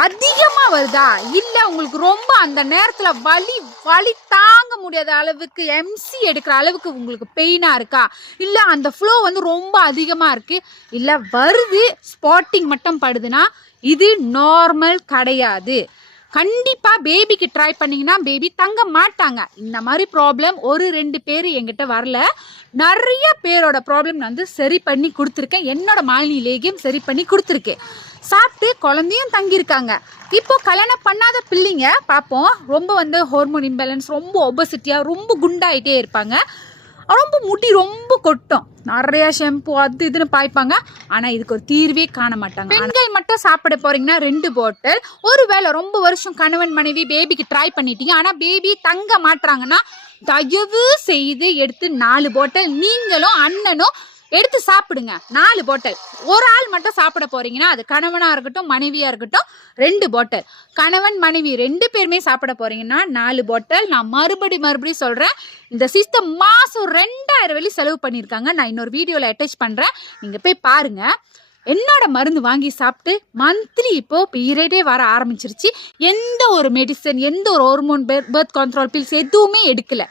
அதிகமா வருதா இல்ல உங்களுக்கு ரொம்ப அந்த நேரத்துல வலி தாங்க முடியாத அளவுக்கு எம்சி எடுக்கிற அளவுக்கு உங்களுக்கு பெயினா இருக்கா, இல்ல அந்த ஃப்ளோ வந்து ரொம்ப அதிகமா இருக்கு, இல்ல வருது ஸ்பாட்டிங் மட்டும் படுதுன்னா இது நார்மல் கிடையாது. கண்டிப்பா பேபிக்கு ட்ரை பண்ணீங்கன்னா பேபி தங்க மாட்டாங்க. இந்த மாதிரி ப்ராப்ளம் ஒரு 2 பேர் என்கிட்ட வரல, நிறைய பேரோட ப்ராப்ளம் வந்து சரி பண்ணி கொடுத்துருக்கேன். என்னோட மாலினி லேகியம் சரி பண்ணி கொடுத்துருக்கேன். சாப்பிட்டு குழந்தையும் தங்கியிருக்காங்க. இப்போ கல்யாணம் பண்ணாத பிள்ளைங்க பார்ப்போம், ரொம்ப வந்து ஹார்மோன் இம்பேலன்ஸ், ரொம்ப ஒபசிட்டியாக ரொம்ப குண்டாயிட்டே இருப்பாங்க, ரொம்ப முடி ரொம்ப கொட்டும், நிறைய ஷாம்பு அது இதுன்னு பாய்ப்பாங்க. ஆனால் இதுக்கு ஒரு தீர்வே காண மாட்டாங்க. பெண்கள் மட்டும் சாப்பிட போறீங்கன்னா 2 பாட்டில். ஒருவேளை ரொம்ப வருஷம் கணவன் மனைவி பேபிக்கு ட்ரை பண்ணிட்டீங்க ஆனால் பேபி தங்க மாட்டுறாங்கன்னா தயவு செய்து எடுத்து 4 பாட்டில் நீங்களும் அண்ணனும் எடுத்து சாப்பிடுங்க. 4 பாட்டில். ஒரு ஆள் மட்டும் சாப்பிட போறீங்கன்னா அது கணவனா இருக்கட்டும் மனைவியா இருக்கட்டும் 2 பாட்டில். கணவன் மனைவி 2 பேருமே சாப்பிட போறீங்கன்னா 4 பாட்டில். நான் மறுபடியும் சொல்றேன், இந்த சிஸ்டம் மாசம் 2000 வெள்ளி செலவு பண்ணியிருக்காங்க. நான் இன்னொரு வீடியோல அட்டாச் பண்றேன், நீங்க போய் பாருங்க. என்னோட மருந்து வாங்கி சாப்பிட்டு மந்த்லி இப்போ பீரியடே வர ஆரம்பிச்சிருச்சு. எந்த ஒரு மெடிசன், எந்த ஒரு ஹார்மோன், பர்த் கண்ட்ரோல் பில்ஸ் எதுவுமே எடுக்கல.